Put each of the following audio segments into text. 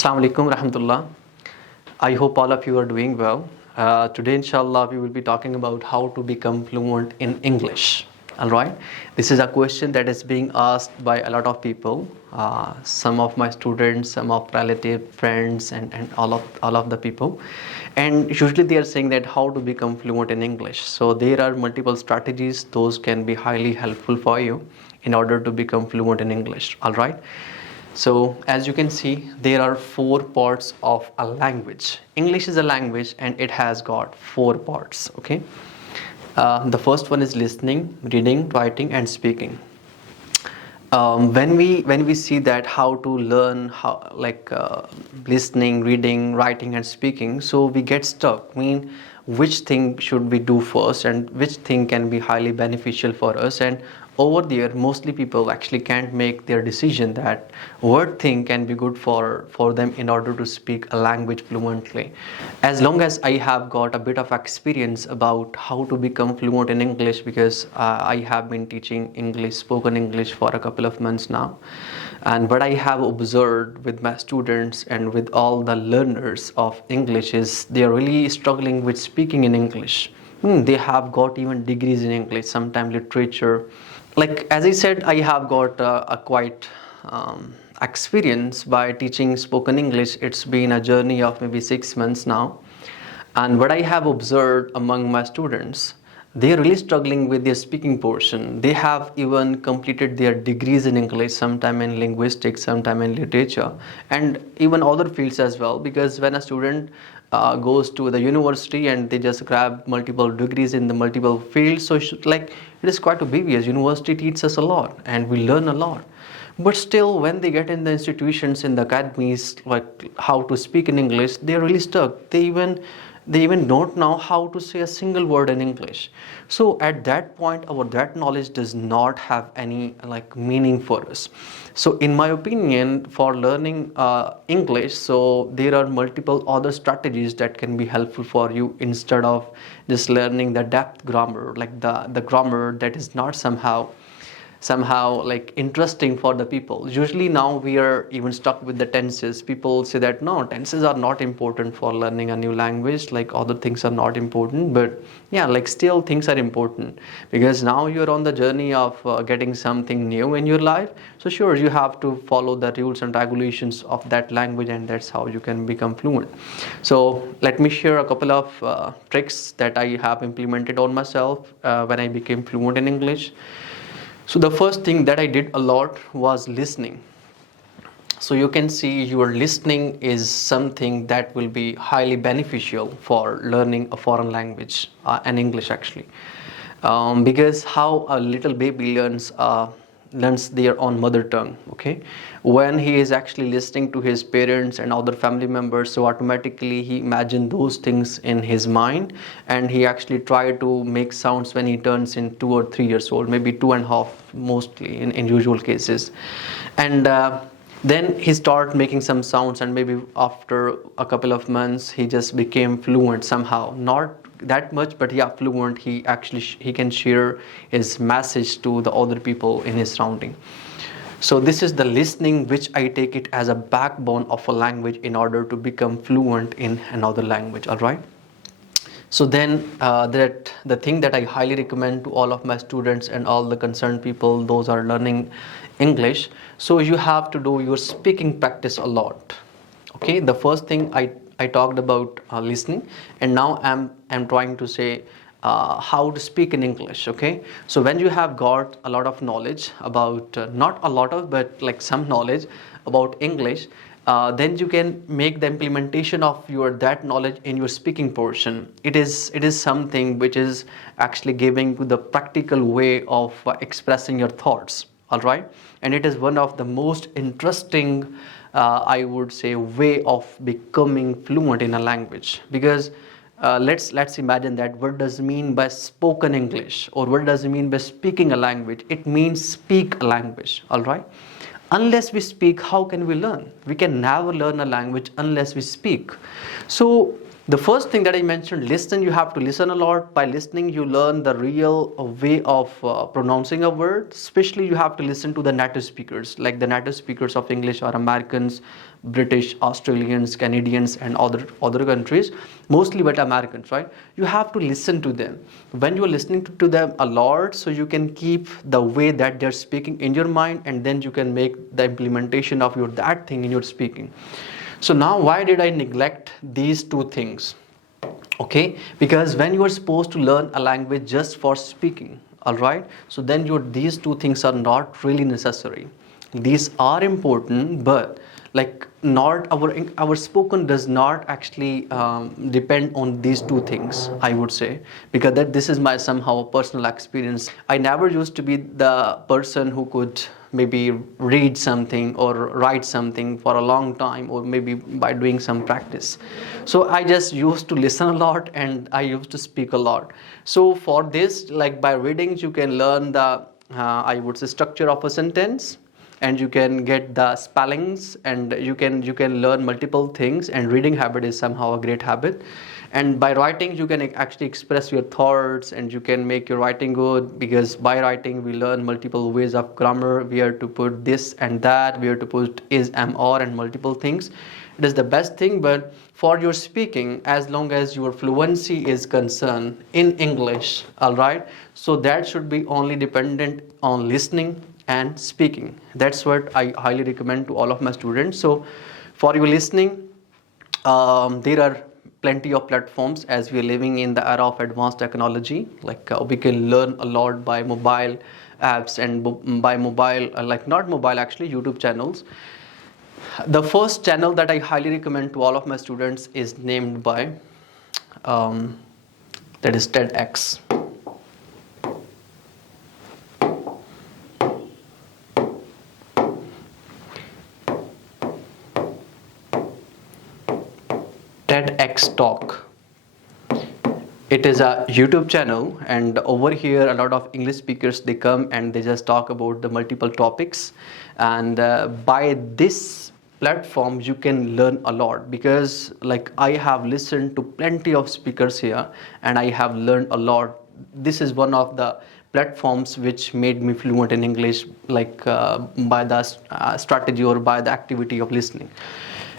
Assalamu alaikum rahmatullah. I hope all of you are doing well. Today, inshallah, we will be talking about how to become fluent in English. All right. This is a question that is being asked by a lot of people. Some of my students, some of relative, friends, and all of the people. And usually they are saying that how to become fluent in English. So there are multiple strategies. Those can be highly helpful for you in order to become fluent in English. All right. So as you can see, there are four parts of a language. English is a language and it has got four parts. Okay. The first one is listening, reading, writing, and speaking. When we see that how to learn how listening, reading, writing, and speaking, so we get stuck. I mean, which thing should we do first, and which thing can be highly beneficial for us? And over there, mostly people actually can't make their decision that what thing can be good for them in order to speak a language fluently. As long as I have got a bit of experience about how to become fluent in English, because I have been teaching English, spoken English for a couple of months now, and what I have observed with my students and with all the learners of English is they are really struggling with speaking in English. They have got even degrees in English, sometimes literature. Like as I said, I have got a quite experience by teaching spoken English. It's been a journey of maybe 6 months now, and what I have observed among my students, they are really struggling with their speaking portion. They have even completed their degrees in English, sometime in linguistics, sometime in literature, and even other fields as well. Because when a student goes to the university and they just grab multiple degrees in the multiple fields, so like it is quite obvious. University teaches us a lot and we learn a lot. But still, when they get in the institutions, in the academies, like how to speak in English, they're really stuck. They even don't know how to say a single word in English. So at that point, that knowledge does not have any like meaning for us. So in my opinion, for learning English, so there are multiple other strategies that can be helpful for you instead of just learning the depth grammar, like the grammar that is not somehow like interesting for the people. Usually now we are even stuck with the tenses. People say that no, tenses are not important for learning a new language, like other things are not important. But yeah, like still things are important, because now you're on the journey of getting something new in your life. So sure, you have to follow the rules and regulations of that language, and that's how you can become fluent. So let me share a couple of tricks that I have implemented on myself when I became fluent in English. So the first thing that I did a lot was listening. So you can see your listening is something that will be highly beneficial for learning a foreign language, and English actually. Because how a little baby learns their own mother tongue. Okay, when he is actually listening to his parents and other family members, so automatically he imagines those things in his mind, and he actually try to make sounds when he turns in 2 or 3 years old, maybe 2.5 mostly in usual cases. And then he started making some sounds, and maybe after a couple of months he just became fluent somehow. Not that much, but yeah, fluent. He can share his message to the other people in his surrounding. So this is the listening, which I take it as a backbone of a language in order to become fluent in another language. All right. So then that the thing that I highly recommend to all of my students and all the concerned people, those are learning English, so you have to do your speaking practice a lot. Okay, the first thing I talked about listening, and now I'm trying to say how to speak in English. Okay, so when you have got a lot of knowledge about not a lot of, but like some knowledge about English, then you can make the implementation of that knowledge in your speaking portion. It is something which is actually giving you the practical way of expressing your thoughts. All right, and it is one of the most interesting, I would say, way of becoming fluent in a language. Because let's imagine that what does it mean by spoken English, or what does it mean by speaking a language? It means speak a language. All right. Unless we speak, how can we learn? We can never learn a language unless we speak. So The first thing that I mentioned, listen. You have to listen a lot. By listening, you learn the real way of pronouncing a word. Especially, you have to listen to the native speakers, like the native speakers of English are Americans, British, Australians, Canadians, and other countries. Mostly, but Americans, right? You have to listen to them. When you are listening to them a lot, so you can keep the way that they're speaking in your mind, and then you can make the implementation of your that thing in your speaking. So now, why did I neglect these two things? Okay, because when you are supposed to learn a language just for speaking, all right, so then these two things are not really necessary. These are important, but like not our spoken does not actually depend on these two things, I would say, because this is my somehow personal experience. I never used to be the person who could maybe read something or write something for a long time, or maybe by doing some practice. So I just used to listen a lot, and I used to speak a lot. So for this, like by reading, you can learn the I would say structure of a sentence, and you can get the spellings, and you can learn multiple things. And reading habit is somehow a great habit. And by writing, you can actually express your thoughts, and you can make your writing good, because by writing we learn multiple ways of grammar, where to put this and that, where to put is, am, or, and multiple things. It is the best thing. But for your speaking, as long as your fluency is concerned in English, all right, so that should be only dependent on listening and speaking. That's what I highly recommend to all of my students. So for your listening, there are plenty of platforms, as we are living in the era of advanced technology. Like we can learn a lot by mobile apps, and by mobile, like not mobile actually, YouTube channels. The first channel that I highly recommend to all of my students is named by that is TEDx. TEDx Talk. It is a YouTube channel, and over here a lot of English speakers, they come and they just talk about the multiple topics. And by this platform you can learn a lot, because like I have listened to plenty of speakers here, and I have learned a lot. This is one of the platforms which made me fluent in English, like by the strategy or by the activity of listening.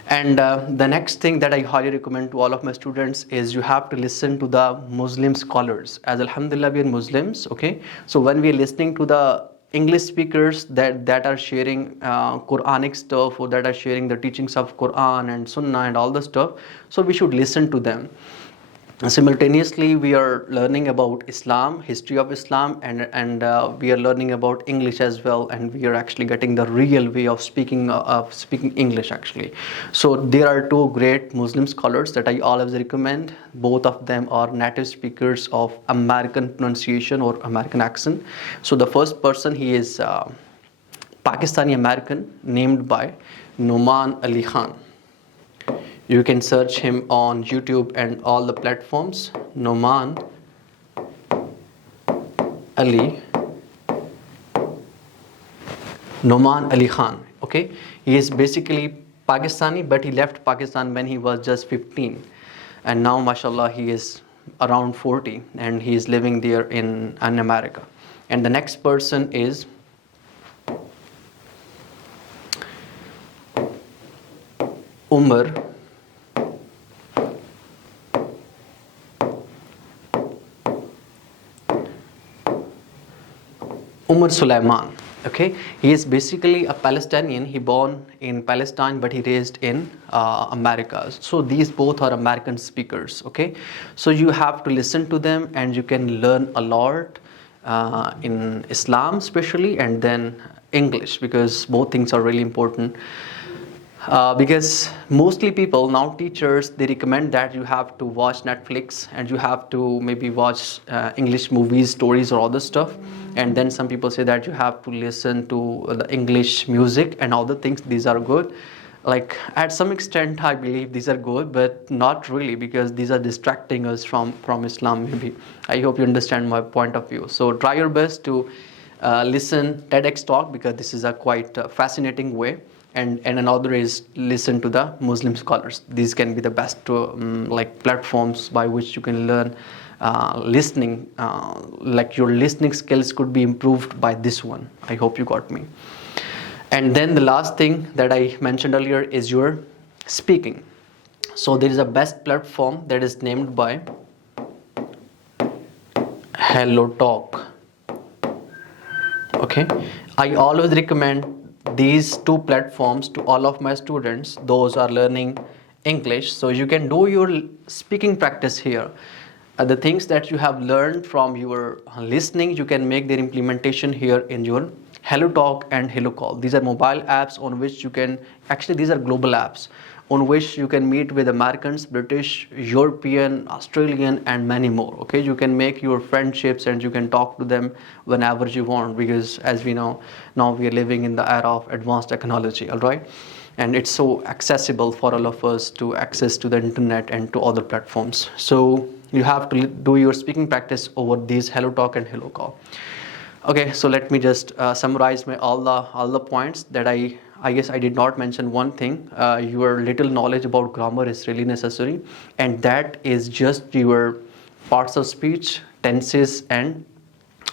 And the next thing that I highly recommend to all of my students is you have to listen to the Muslim scholars. As Alhamdulillah, we are Muslims, okay? So when we are listening to the English speakers that are sharing Quranic stuff, or that are sharing the teachings of Quran and Sunnah and all the stuff, so we should listen to them. Simultaneously, we are learning about Islam, history of Islam, and we are learning about English as well, and we are actually getting the real way of speaking English actually. So there are two great Muslim scholars that I always recommend. Both of them are native speakers of American pronunciation or American accent. So the first person, he is Pakistani American, named by Nouman Ali Khan. You can search him on YouTube and all the platforms. Nouman Ali Khan. Okay, he is basically Pakistani, but he left Pakistan when he was just 15, and now, mashallah, he is around 40, and he is living there in America. And the next person is Umar Sulaiman. Okay, he is basically a Palestinian. He born in Palestine, but he raised in America. So these both are American speakers. Okay, so you have to listen to them, and you can learn a lot in Islam especially, and then English, because both things are really important. Because mostly people now, teachers, they recommend that you have to watch Netflix, and you have to maybe watch English movies, stories, or other stuff. And then some people say that you have to listen to the English music and all the things. These are good. Like at some extent, I believe these are good, but not really, because these are distracting us from Islam. Maybe I hope you understand my point of view. So try your best to listen TEDx Talk, because this is a quite fascinating way and another is listen to the Muslim scholars. These can be the best like platforms by which you can learn listening. Like your listening skills could be improved by this one. I hope you got me. And then the last thing that I mentioned earlier is your speaking. So there is a best platform that is named by Hello Talk. Okay, I always recommend these two platforms to all of my students, those are learning English, so you can do your speaking practice here. The things that you have learned from your listening, you can make their implementation here in your Hello Talk and Hello Call. These are mobile apps on which you can, actually these are global apps on which you can meet with Americans, British, European, Australian, and many more. Okay, you can make your friendships and you can talk to them whenever you want, because as we know, now we are living in the era of advanced technology, all right? And it's so accessible for all of us to access to the internet and to other platforms. So you have to do your speaking practice over these Hello Talk and Hello Call. Okay, so let me just summarize all the points that I guess I did not mention one thing. Your little knowledge about grammar is really necessary, and that is just your parts of speech, tenses, and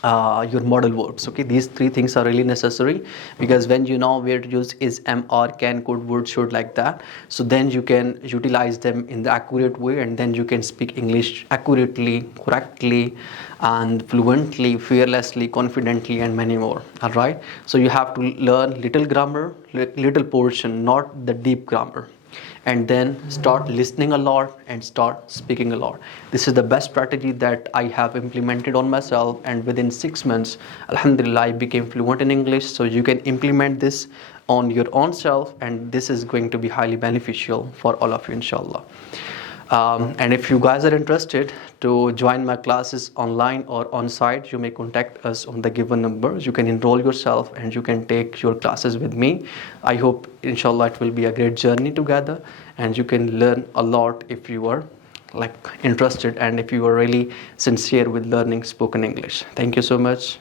your modal verbs. Okay, these three things are really necessary, because when you know where to use is, am, are, can, could, would, should, like that, so then you can utilize them in the accurate way, and then you can speak English accurately, correctly, and fluently, fearlessly, confidently, and many more. All right, so you have to learn little grammar, little portion, not the deep grammar, and then start listening a lot and start speaking a lot. This is the best strategy that I have implemented on myself, and within 6 months, alhamdulillah, I became fluent in English. So you can implement this on your own self, and this is going to be highly beneficial for all of you, inshallah. And if you guys are interested to join my classes online or on site, you may contact us on the given numbers. You can enroll yourself and you can take your classes with me. I hope, inshallah, it will be a great journey together, and you can learn a lot if you are like interested and if you are really sincere with learning spoken English. Thank you so much.